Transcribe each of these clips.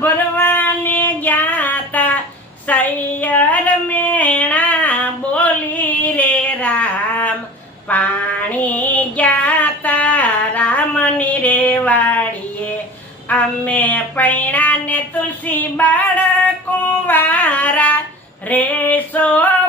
ભરવાને ગયા તા સૈયર મેણા બોલી રે રામ પાણી ગયા તા રામની રે વાડીએ અમે પૈણાને તુલસી બાળક કુંવારા રે સો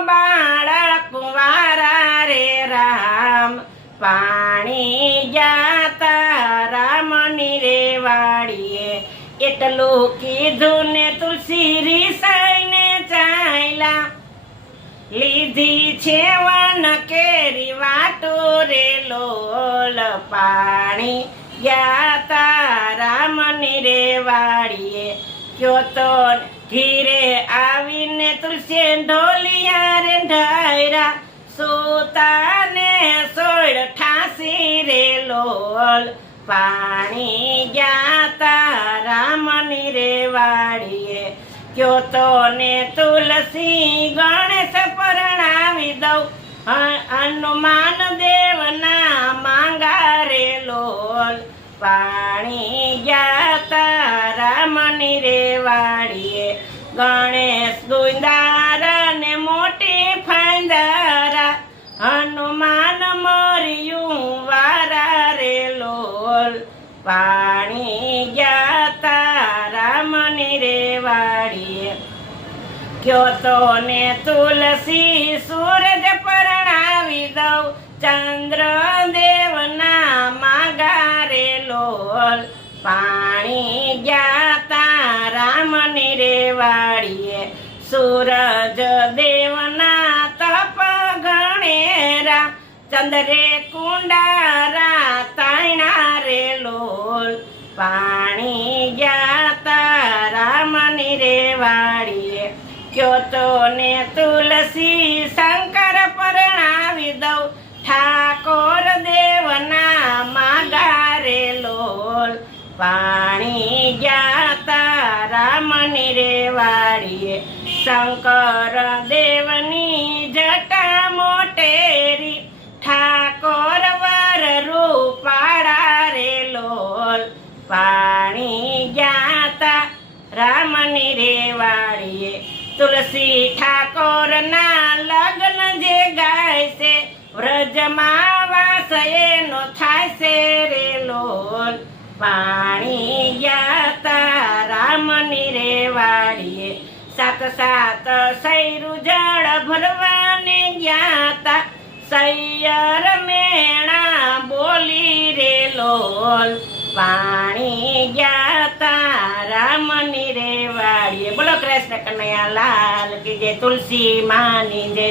બાળક કુંવારા રે રામ પાણી ગયા તા રામની રે વાડીએ એટલું કીધું ને તુલસી રીસાઈને ચાલ્યા લીધી છે વન કેરી વાટો રે લોલ પાણી ગયા તા રામની રે વાડીએ કયો તો ધીરે આવીને તુલસી ઢોલિયા રે ઢાયરા સોતાને સોળ ઠાસી રે લોલ પાણી ગયા તા રામની રે વાડીએ કયો તો ને તુલસી ગણેશ પરણાવી દઉં હનુમાન દેવના માંગા રે લોલ પાણી ગયા તા રામની રે વાડીએ ગણેશ ગુંદાર ને મોટી ફાંદારા હનુમાન મર્યું વારા રે લોલ પાણી ગયા તા રામની રે વાડીએ કયો તો ને તુલસી સૂરજ પરણાવી દઉં ચંદ્ર દેવના માગા રે લોલ પાણી ગયા તા રામની રે વાડીએ સૂરજ દેવના તપ ગણેરા ચંદ્રે કુંડારા તાણા રે લોલ પાણી ગયા તા રામની રે વાડીએ કયો તો ને તુલસી શંકર પરણાવી દઉં ઠાકોર દેવના માગા રે લોલ પાણી ગયા તા રામની રે વાડીએ શંકર દેવની જટા મોટેરી ઠાકોર વર રૂપાળા રે લોલ પાણી ગયા તા રામની રે વાડીએ તુલસી ઠાકોરના લગ્ન જે ગાય છે વ્રજમાં વાસ એનો થાય છે રે લોલ પાણી ગયા તા રામની રે વાડીએ સાત સાત સૈરું જળ ભરવાને ગયા તા સૈયર મેણા બોલી રે લોલ પાણી ગયા તા રામની રે વાડીએ બોલો કૃષ્ણ કનૈયા લાલ કી જય તુલસી માની જય